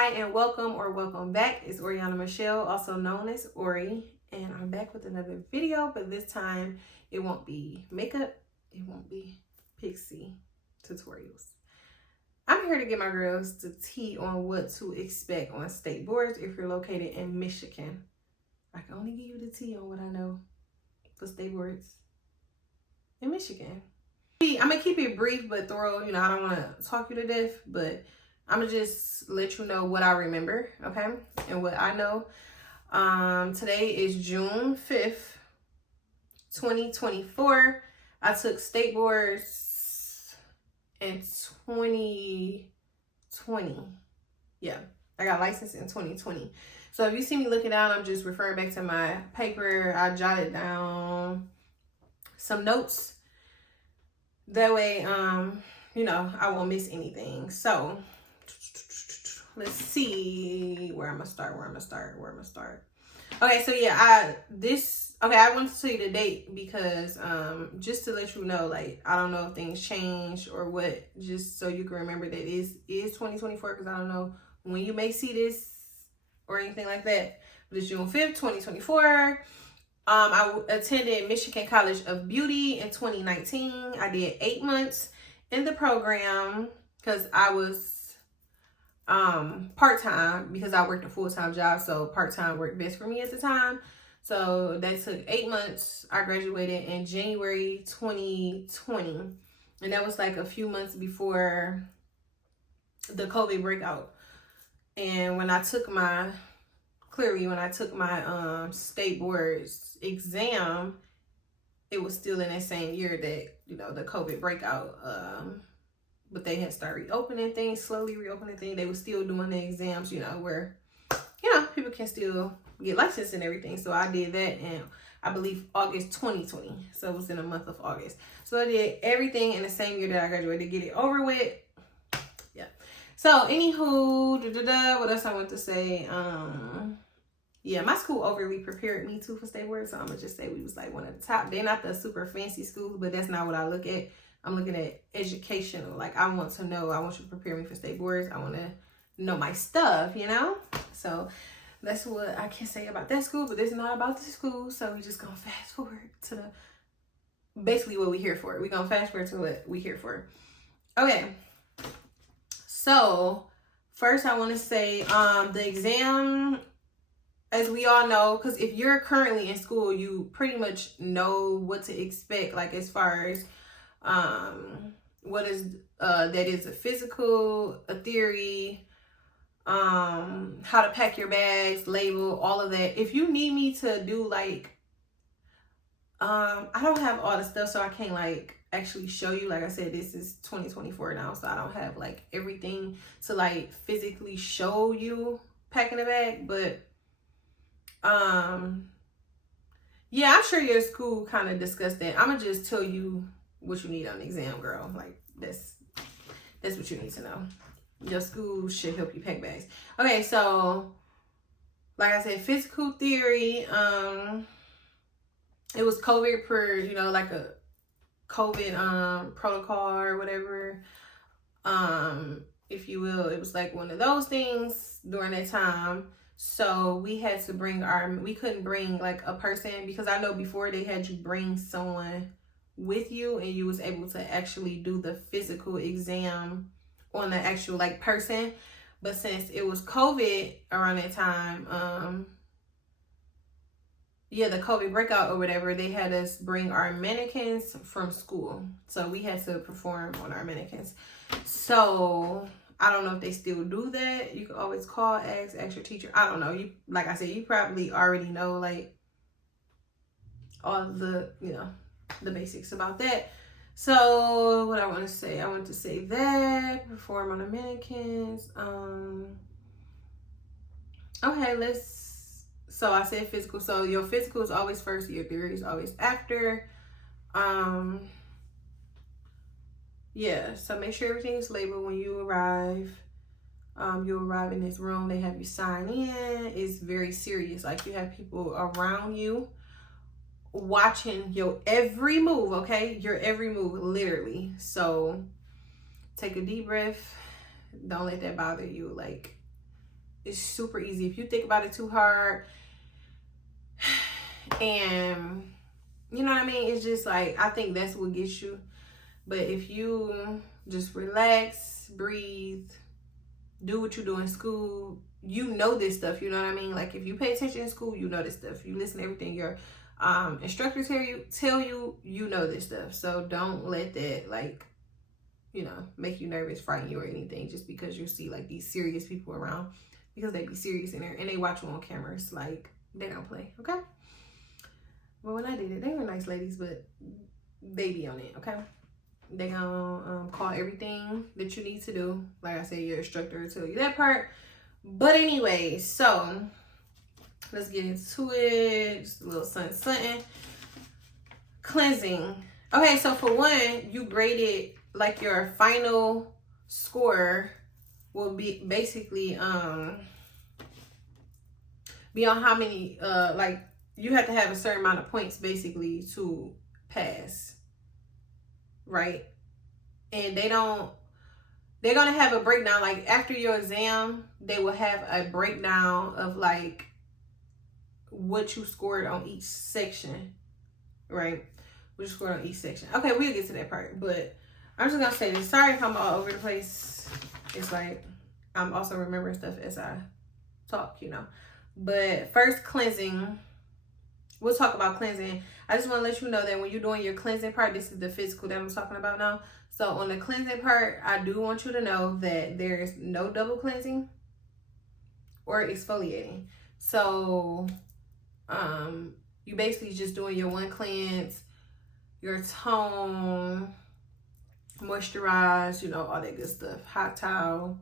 Hi and welcome or welcome back. It's Oriana Michelle, also known as Ori, and I'm back with another video, but this time it won't be makeup, it won't be pixie tutorials. I'm here to get my girls the tea on what to expect on state boards if you're located in Michigan. I can only give you the tea on what I know for state boards in Michigan. I'm gonna keep it brief but thorough. I don't want to talk you to death, but I'm gonna just let you know what I remember, okay, and what I know. Today is June 5th, 2024. I took state boards in 2020. Yeah, I got licensed in 2020. So if you see me looking down, I'm just referring back to my paper. I jotted down some notes. That way, I won't miss anything. So let's see where I'm gonna start. Okay, so yeah, I wanted to tell you the date because just to let you know, like, I don't know if things change or what, just so you can remember that it is 2024, because I don't know when you may see this or anything like that. But it's June 5th, 2024. I attended Michigan College of Beauty in 2019. I did 8 months in the program because I was part-time, because I worked a full-time job, so part-time worked best for me at the time. So that took 8 months. I graduated in January 2020, and that was like a few months before the COVID breakout. And when I took my state boards exam, it was still in that same year that the COVID breakout, but they had started reopening things, slowly reopening things. They were still doing the exams, where people can still get licensed and everything. So I did that in, I believe, August 2020. So it was in the month of August. So I did everything in the same year that I graduated, get it over with. Yeah. So anywho, what else I want to say? Yeah, my school overly prepared me too for state boards. So I'm gonna just say we was like one of the top. They're not the super fancy schools, but that's not what I look at. I'm looking at educational. Like, I want you to prepare me for state boards. I want to know my stuff, So that's what I can say about that school, but it's not about the school. So we just gonna fast forward to basically what we here for. We're gonna fast forward to what we here for. Okay. So first I want to say the exam, as we all know, because if you're currently in school, you pretty much know what to expect, like as far as what is that is a physical, a theory, how to pack your bags, label, all of that. If you need me to do like I don't have all the stuff, so I can't like actually show you. Like I said, this is 2024 now, so I don't have like everything to like physically show you packing a bag, but yeah, I'm sure your school kind of discussed that. I'm gonna just tell you what you need on the exam, girl. Like, that's what you need to know. Your school should help you pack bags. Okay, so like I said, physical theory, it was COVID per, like a COVID protocol or whatever, if you will. It was like one of those things during that time. So we had to we couldn't bring like a person, because I know before they had you bring someone with you and you was able to actually do the physical exam on the actual like person. But since it was COVID around that time, the COVID breakout or whatever, they had us bring our mannequins from school. So we had to perform on our mannequins. So I don't know if they still do that. You can always call, ask your teacher. I don't know. Like I said, you probably already know like all the, the basics about that. So what I want to say, that perform on the mannequins. Okay, so I said physical. So your physical is always first, your theory is always after. Yeah, so make sure everything is labeled when you arrive. You arrive in this room, they have you sign in. It's very serious. Like, you have people around you watching your every move, okay? Your every move, literally. So take a deep breath. Don't let that bother you. Like, It's super easy. If you think about it too hard, and you know what I mean, it's just like, I think that's what gets you. But if you just relax, breathe, do what you do in school, you know this stuff, you know what I mean? Like, if you pay attention in school, you know this stuff. You listen to everything your instructor tell you, you know this stuff. So don't let that, like, you know, make you nervous, frighten you or anything, just because you see like these serious people around, because they be serious in there and they watch you on cameras. Like, they don't play, okay? Well, when I did it, they were nice ladies, but they be on it, okay? They gonna call everything that you need to do. Like I said, your instructor will tell you that part. But anyway, so let's get into it. Just a little something. Cleansing. Okay, so for one, you graded, like, your final score will be basically be on how many like, you have to have a certain amount of points basically to pass, right? And they're gonna have a breakdown, like after your exam they will have a breakdown of like what you scored on each section, right? What you scored on each section. Okay, we'll get to that part, but I'm just gonna say this. Sorry if I'm all over the place. It's like I'm also remembering stuff as I talk, you know. But first, cleansing. We'll talk about cleansing. I just want to let you know that when you're doing your cleansing part, this is the physical that I'm talking about now. So on the cleansing part, I do want you to know that there's no double cleansing or exfoliating. So you basically just doing your one cleanse, your tone, moisturize, you know, all that good stuff. Hot towel.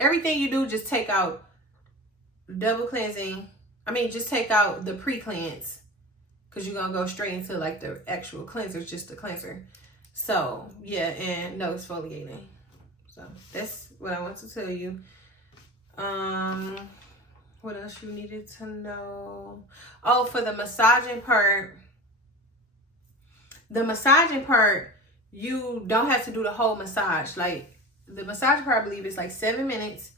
Everything you do, just take out double cleansing. I mean, just take out the pre-cleanse, because you're going to go straight into like the actual cleanser, just the cleanser. So, yeah, and no exfoliating. So, that's what I want to tell you. What else you needed to know? Oh, for the massaging part, you don't have to do the whole massage. Like, the massage part, I believe, is like 7 minutes.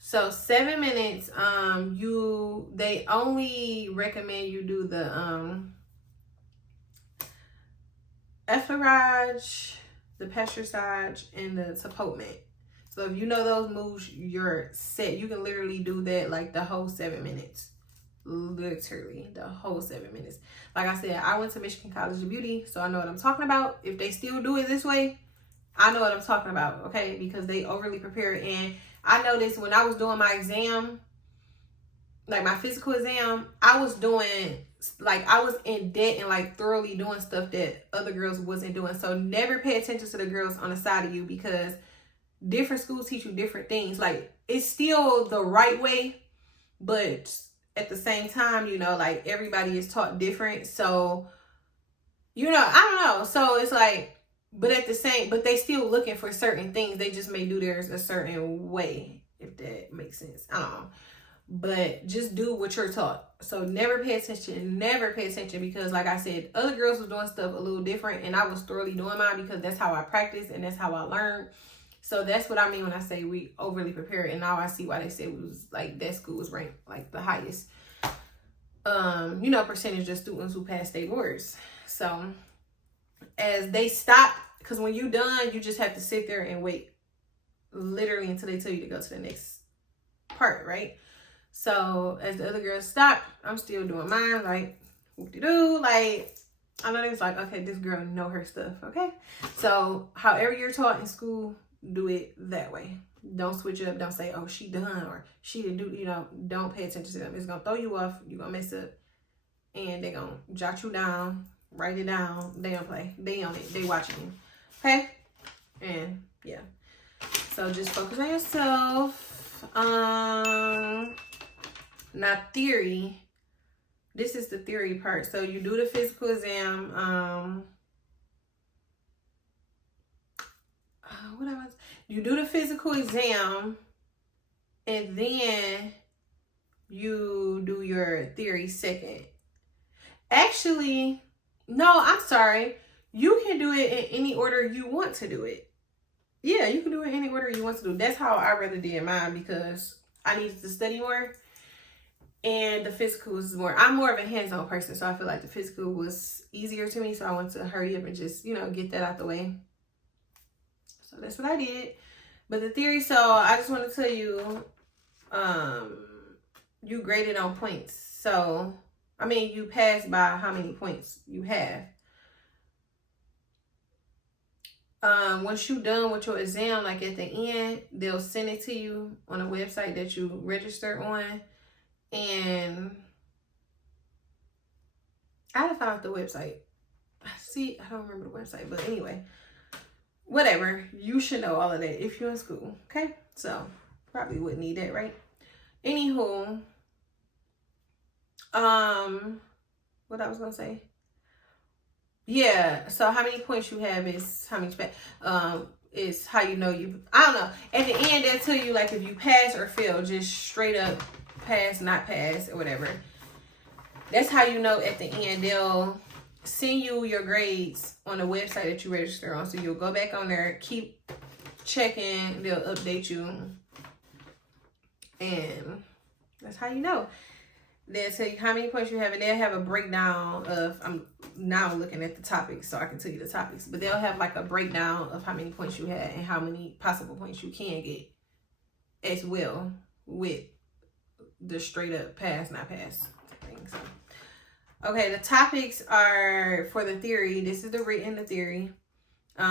So 7 minutes, they only recommend you do the effleurage, the pasteurizage, and the tapotement. So if you know those moves, you're set. You can literally do that like the whole 7 minutes. Literally the whole 7 minutes. Like I said, I went to Michigan College of Beauty, so I know what I'm talking about. If they still do it this way, I know what I'm talking about, okay? Because they overly prepare. And I noticed when I was doing my exam, like my physical exam, I was in debt and like thoroughly doing stuff that other girls wasn't doing. So never pay attention to the girls on the side of you, because different schools teach you different things. Like, it's still the right way, but at the same time, you know, like everybody is taught different. So, you know, I don't know. So it's like, but they still looking for certain things. They just may do theirs a certain way, if that makes sense. I don't know. But just do what you're taught. So never pay attention, because like I said, other girls was doing stuff a little different, and I was thoroughly doing mine because that's how I practiced and that's how I learned. So that's what I mean when I say we overly prepared. And now I see why they said we was like, that school was ranked like the highest, you know, percentage of students who passed their boards. So as they stop, because when you're done, you just have to sit there and wait literally until they tell you to go to the next part, right? So as the other girls stop, I'm still doing mine, like, whoop-de-doo, like, I know they was like, okay, this girl know her stuff, okay? So however you're taught in school, do it that way. Don't switch up. Don't say, oh, she done, or she didn't do, you know, don't pay attention to them. It's gonna throw you off. You're gonna mess up, and they're gonna jot you down, write it down. They don't play. They on it. They watching you, okay? And yeah, so just focus on yourself. Now theory, this is the theory part. So you do the physical exam. You do the physical exam, and then you do your theory second. Actually, no, I'm sorry. You can do it in any order you want to do it. Yeah, you can do it in any order you want to do. That's how I rather did mine, because I needed to study more. And the physical was more, I'm more of a hands-on person, so I feel like the physical was easier to me. So I wanted to hurry up and just, you know, get that out the way. So that's what I did. But the theory, so I just want to tell you, you graded on points. So, I mean, you passed by how many points you have. Once you're done with your exam, like at the end, they'll send it to you on a website that you register on. And I had to find out the website. See, I don't remember the website, but anyway, whatever. You should know all of that if you're in school, okay? So, probably wouldn't need that, right? Anywho, what I was gonna say? Yeah, so how many points you have is how many is how you know you, I don't know. At the end, they'll tell you like if you pass or fail, just straight up pass, not pass, or whatever. That's how you know at the end. They'll send you your grades on the website that you register on. So you'll go back on there, keep checking, they'll update you. And that's how you know. They'll tell you how many points you have, and they'll have a breakdown of, I'm now looking at the topics so I can tell you the topics, but they'll have like a breakdown of how many points you had and how many possible points you can get as well with the straight up pass, not pass thing. So, okay, the topics are for the theory. This is the written, the theory.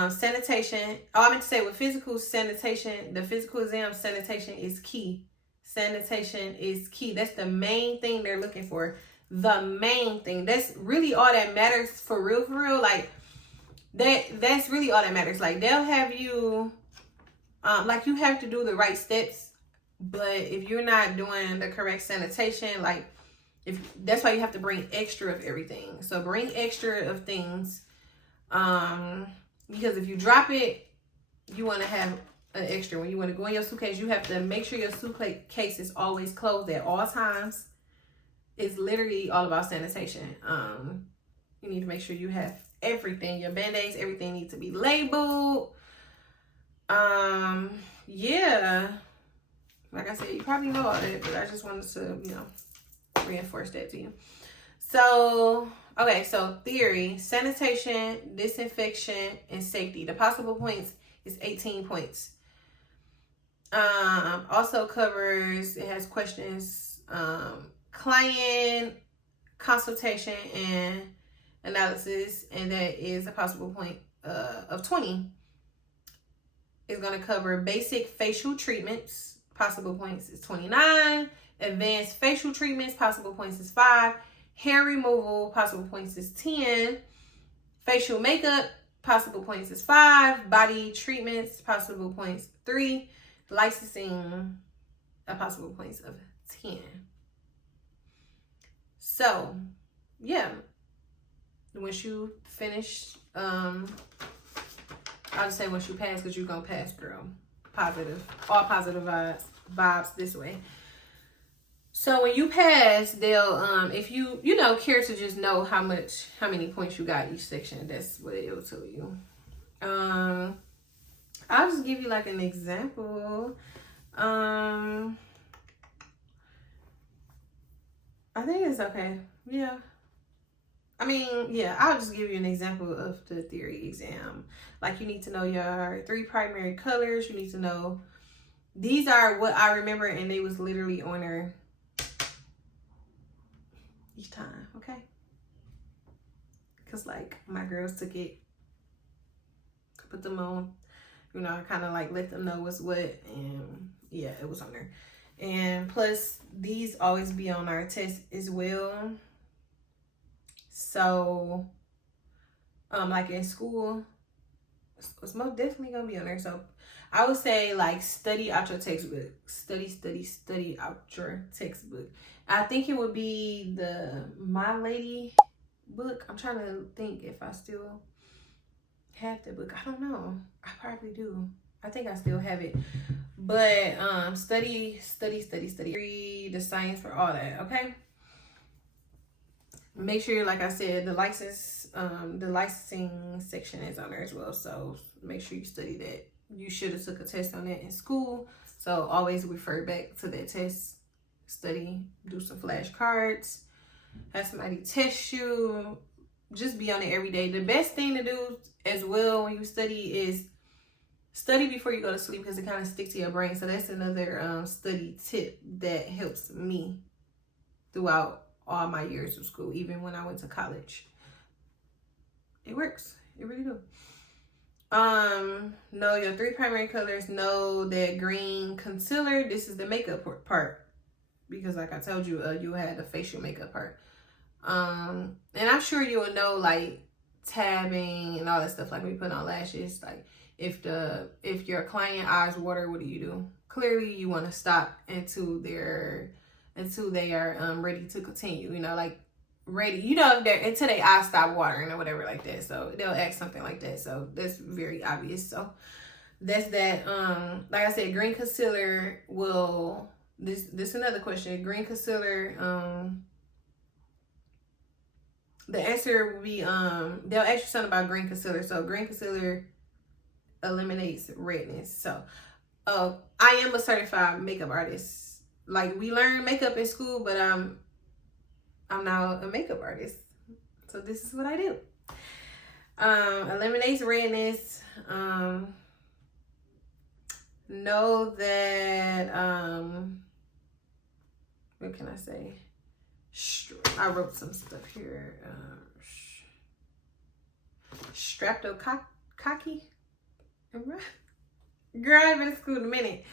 Sanitation. Oh, I meant to say with physical sanitation, the physical exam, sanitation is key. Sanitation is key. That's the main thing they're looking for. The main thing. That's really all that matters for real, for real. Like that's really all that matters. Like they'll have you, like you have to do the right steps, but if you're not doing the correct sanitation, like that's why you have to bring extra of everything. So bring extra of things, because if you drop it, you want to have an extra. When you want to go in your suitcase, you have to make sure your suitcase is always closed at all times. It's literally all about sanitation. You need to make sure you have everything, your band-aids, everything needs to be labeled. Yeah, like I said, you probably know all that, but I just wanted to, you know, reinforce that to you. So, okay, so theory, sanitation, disinfection, and safety. The possible points is 18 points. Also covers, it has questions, client consultation and analysis, and that is a possible point of 20. It's going to cover basic facial treatments. Possible points is 29. Advanced facial treatments, possible points is 5. Hair removal, possible points is 10. Facial makeup, possible points is 5. Body treatments, possible points 3. Licensing, a possible points of 10. So, yeah. Once you finish, I'll just say once you pass, because you're going to pass, girl. Positive. All positive vibes this way. So when you pass, they'll, if you care to just know how many points you got each section, that's what it will tell you. I'll just give you like an example. I think it's okay. Yeah. I mean, yeah, I'll just give you an example of the theory exam. Like you need to know your 3 primary colors. You need to know, these are what I remember, and they was literally on there each time, okay? Because like my girls took it, put them on, you know, kind of like let them know what's what, and yeah, it was on there. And plus these always be on our test as well. So like in school, it's most definitely gonna be on there. So I would say like study out your textbook. Study out your textbook. I think it would be the My Lady book. I'm trying to think if I still have the book. I don't know. I probably do. I think I still have it. But study. Read the science for all that, okay? Make sure, like I said, the licensing section is on there as well. So make sure you study that. You should have took a test on that in school. So always refer back to that test, study, do some flashcards, have somebody test you, just be on it every day. The best thing to do as well when you study is study before you go to sleep, because it kind of sticks to your brain. So that's another study tip that helps me throughout all my years of school, even when I went to college. It works. It really do. Know your 3 primary colors. Know that green concealer, this is the makeup part, because like I told you, you had the facial makeup part. And I'm sure you will know like tabbing and all that stuff, like we put on lashes. Like if your client eyes water, what do? Clearly you want to stop until they are ready to continue, you know, like ready, you know, until their eyes stop watering or whatever like that. So they'll ask something like that. So that's very obvious. So that's that. Like I said, green concealer will, this another question. Green concealer, the answer will be, they'll ask you something about green concealer. So green concealer eliminates redness. So I am a certified makeup artist. Like we learn makeup in school, but I'm now a makeup artist. So this is what I do. Eliminates redness. Know that, what can I say? I wrote some stuff here. Streptococcus. Girl, I've been in school in a minute.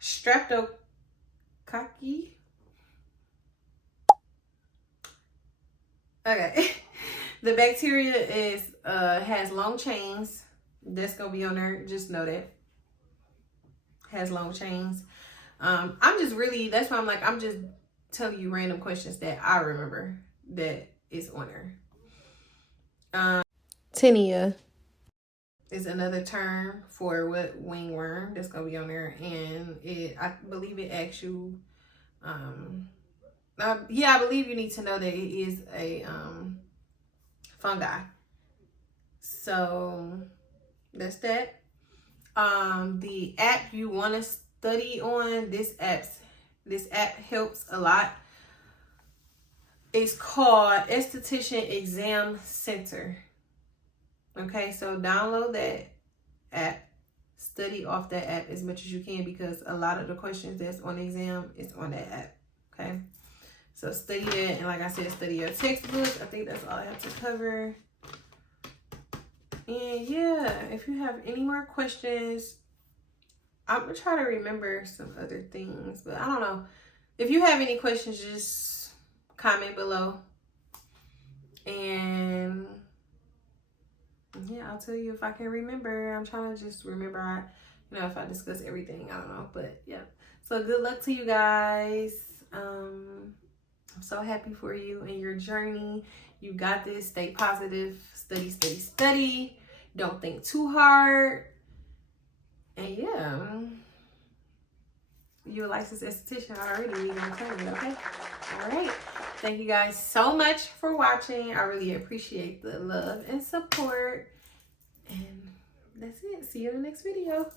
Streptococcus. Okay. The bacteria is has long chains. That's gonna be on there. Just know that. Has long chains. I'm just really, that's why I'm like, I'm just telling you random questions that I remember that is on there. Tinea is another term for what wingworm, that's gonna be on there, and I believe it asks you, yeah, I believe you need to know that it is a fungi. So that's that. The app you want to study on, this app helps a lot. It's called Esthetician Exam Center. Okay, so download that app, study off that app as much as you can, because a lot of the questions that's on the exam is on that app. Okay, so study it, and like I said, study your textbook. I think that's all I have to cover. And yeah, if you have any more questions, I'm gonna try to remember some other things, but I don't know. If you have any questions, just comment below, and yeah, I'll tell you if I can remember. I'm trying to just remember, if I discuss everything, I don't know, but yeah. So good luck to you guys. I'm so happy for you and your journey. You got this. Stay positive. Study, study, study. Don't think too hard. And yeah, you're a licensed esthetician already. You're gonna tell me, okay? All right. Thank you guys so much for watching. I really appreciate the love and support. And that's it. See you in the next video.